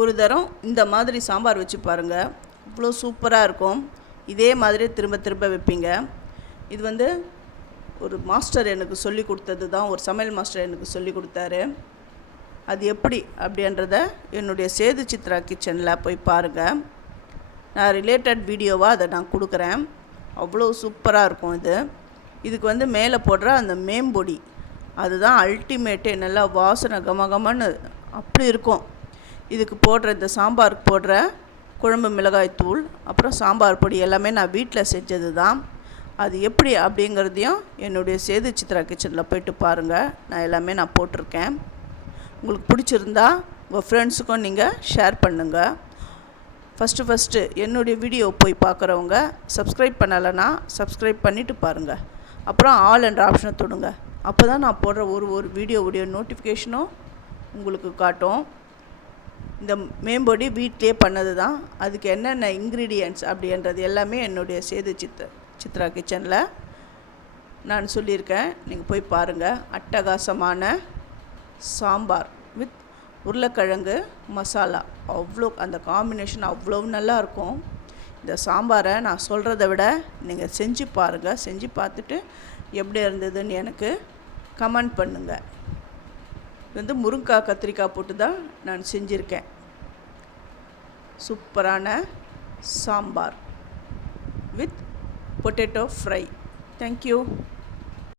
ஒரு தரம் இந்த மாதிரி சாம்பார் வச்சு பாருங்கள், இவ்வளோ சூப்பராக இருக்கும். இதே மாதிரி திரும்ப திரும்ப வைப்பீங்க. இது வந்து ஒரு மாஸ்டர் எனக்கு சொல்லி கொடுத்தது தான், ஒரு சமையல் மாஸ்டர் எனக்கு சொல்லி கொடுத்தாரு. அது எப்படி அப்படின்றத என்னுடைய சேது சித்ரா கிச்சனில் போய் பாருங்கள். நான் ரிலேட்டட் வீடியோவாக அதை நான் கொடுக்குறேன். அவ்வளோ சூப்பராக இருக்கும். இதுக்கு வந்து மேலே போடுற அந்த மேம்பொடி அதுதான் அல்டிமேட்டே. நல்லா வாசனை கமகமன்னு அப்படி இருக்கும். இதுக்கு போடுற இந்த சாம்பாருக்கு போடுற குழம்பு மிளகாய் தூள், அப்புறம் சாம்பார் பொடி எல்லாமே நான் வீட்டில் செஞ்சது தான். அது எப்படி அப்படிங்கிறதையும் என்னுடைய சேது சித்ரா கிச்சனில் போய்ட்டு பாருங்கள். நான் எல்லாமே நான் போட்டிருக்கேன். உங்களுக்கு பிடிச்சிருந்தா உங்கள் ஃப்ரெண்ட்ஸுக்கும் நீங்கள் ஷேர் பண்ணுங்கள். ஃபஸ்ட்டு என்னுடைய வீடியோ போய் பார்க்குறவங்க சப்ஸ்கிரைப் பண்ணலைன்னா சப்ஸ்கிரைப் பண்ணிவிட்டு பாருங்கள். அப்புறம் ஆல் என்ற ஆப்ஷனை தொடுங்க. அப்போ தான் நான் போடுற ஒரு வீடியோவுடைய நோட்டிஃபிகேஷனும் உங்களுக்கு காட்டும். இந்த மேம்பொடி வீட்டிலே பண்ணது தான். அதுக்கு என்னென்ன இன்க்ரீடியன்ட்ஸ் அப்படின்றது எல்லாமே என்னுடைய சேது சித்ரா கிச்சனில் நான் சொல்லியிருக்கேன். நீங்கள் போய் பாருங்கள். அட்டகாசமான சாம்பார் வித் உருளைக்கிழங்கு மசாலா, அவ்வளோ அந்த காம்பினேஷன் அவ்வளோ நல்லாயிருக்கும். இந்த சாம்பாரை நான் சொல்கிறத விட நீங்கள் செஞ்சு பாருங்கள். செஞ்சு பார்த்துட்டு எப்படி இருந்ததுன்னு எனக்கு கமெண்ட் பண்ணுங்கள். இது வந்து முருங்கைக்காய் கத்திரிக்காய் போட்டு தான் நான் செஞ்சுருக்கேன். சூப்பரான sambar with potato fry. Thank you.